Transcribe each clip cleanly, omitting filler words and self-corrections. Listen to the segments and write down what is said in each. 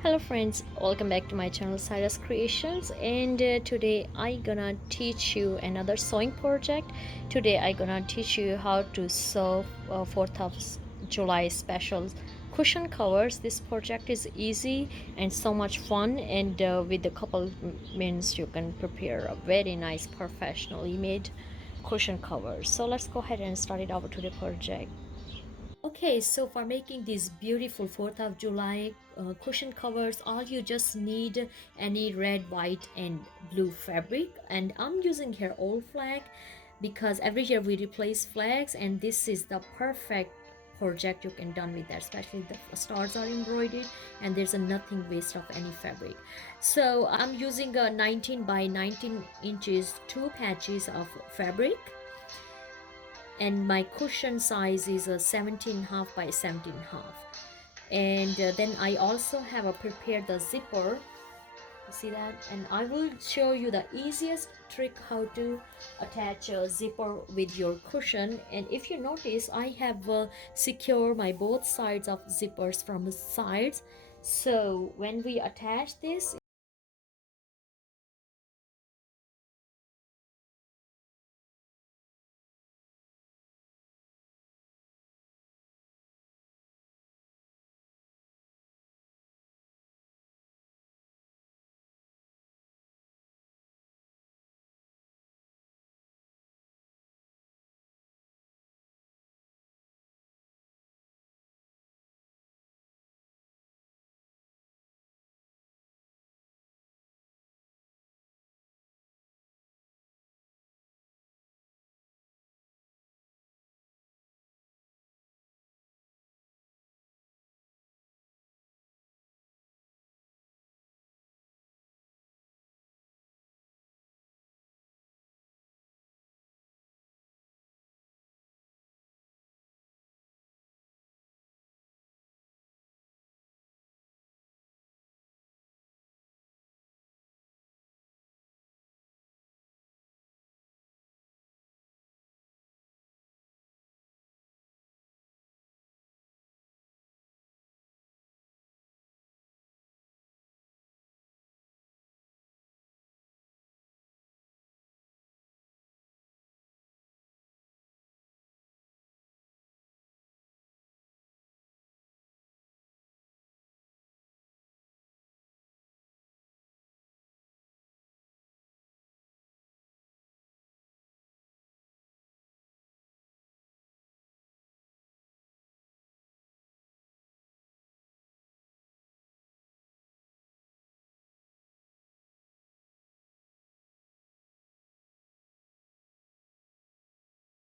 Hello friends, welcome back to my channel Cyrus Creations, and today I gonna teach you another sewing project. Today I gonna teach you how to sew 4th of July special cushion covers. This project is easy and so much fun, and with a couple minutes you can prepare a very nice professionally made cushion cover. So let's go ahead and start it over to the project. Okay, so for making these beautiful 4th of July cushion covers, all you just need any red, white and blue fabric, and I'm using here old flag because every year we replace flags, and this is the perfect project you can done with that, especially the stars are embroidered and there's a nothing waste of any fabric. So I'm using a 19 by 19 inches two patches of fabric, and my cushion size is a 17.5 by 17.5. And then I also have prepared the zipper. You see that? And I will show you the easiest trick how to attach a zipper with your cushion. And if you notice, I have secure my both sides of zippers from the sides, so when we attach this,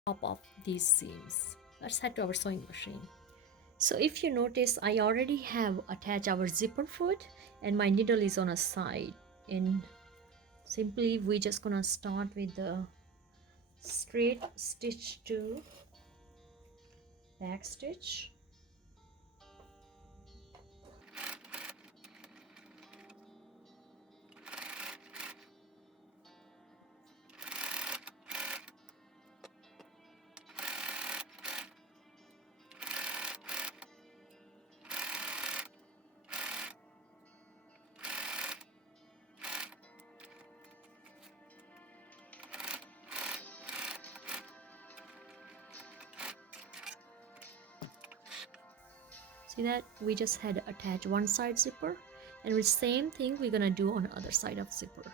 top of these seams. Let's head to our sewing machine. So if you notice, I already have attached our zipper foot and my needle is on a side, and simply we just gonna start with the straight stitch to back stitch. See that we just had attached one side zipper, and the same thing we're gonna do on the other side of zipper.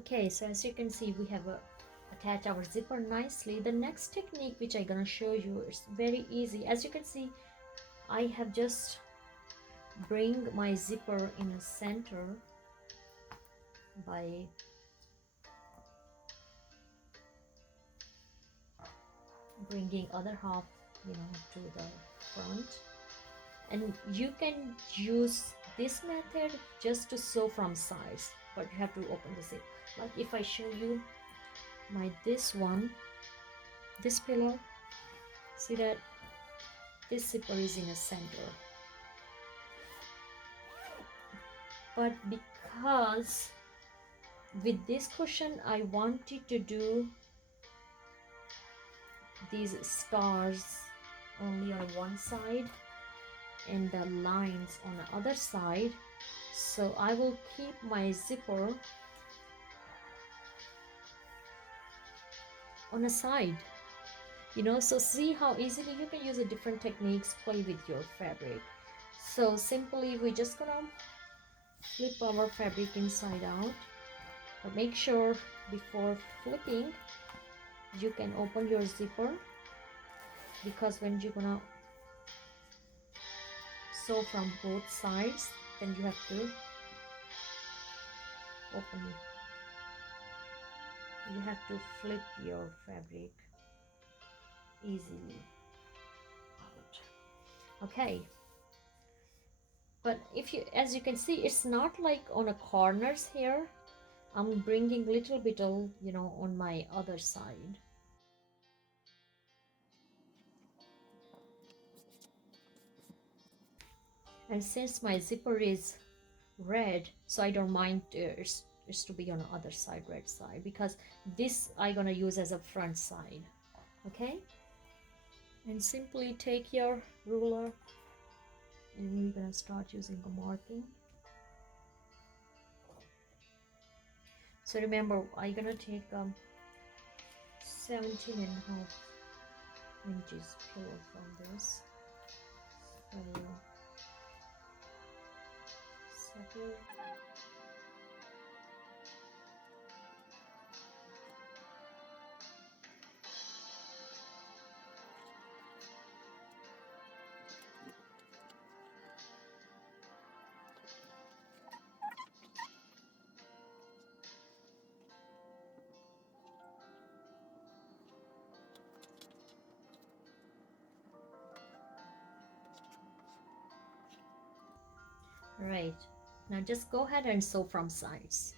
Okay, so as you can see, we have attached our zipper nicely. The next technique which I'm gonna show you is very easy. As you can see, I have just bring my zipper in the center by bringing other half, to the front. And you can use this method just to sew from sides, but you have to open the zip. Like if I show you this pillow, see that this zipper is in a center, but because with this cushion I wanted to do these stars only on one side and the lines on the other side, so I will keep my zipper on a side, so see how easily you can use a different techniques, play with your fabric. So simply we just gonna flip our fabric inside out, but make sure before flipping you can open your zipper, because when you're gonna sew from both sides, then you have to open it. You have to flip your fabric easily out. Okay, but as you can see, it's not like on a corners here. I'm bringing little bit of, on my other side. And since my zipper is red, so I don't mind it's to be on the other side, red side, because this I gonna use as a front side. Okay, and simply take your ruler and we're gonna start using the marking. So remember, I'm gonna take 17.5 inches pillow from this. So settle. Right, now just go ahead and sew from sides.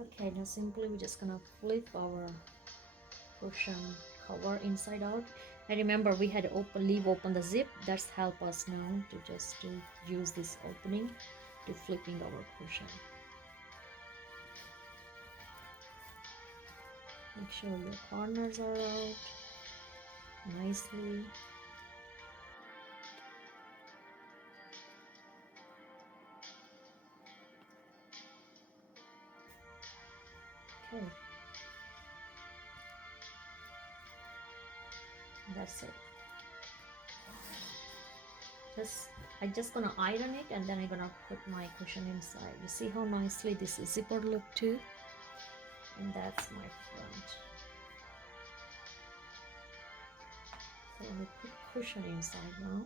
Okay, now simply we're just gonna flip our cushion cover inside out, and remember we had leave open the zip. That's help us now to use this opening to flipping our cushion. Make sure your corners are out nicely. Okay, that's it. I'm just gonna iron it, and then I'm gonna put my cushion inside. You see how nicely this zipper look too? And that's my front. So let me put cushion inside now.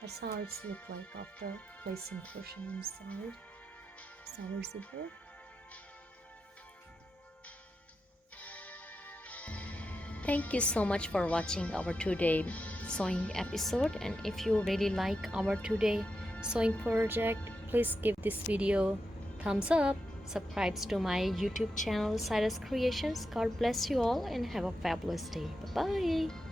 That's how it's look like after placing cushion inside. It's our zipper. Thank you so much for watching our today sewing episode, and if you really like our today sewing project, please give this video thumbs up, subscribe to my YouTube channel Cyrus Creations. God bless you all and have a fabulous day. Bye bye.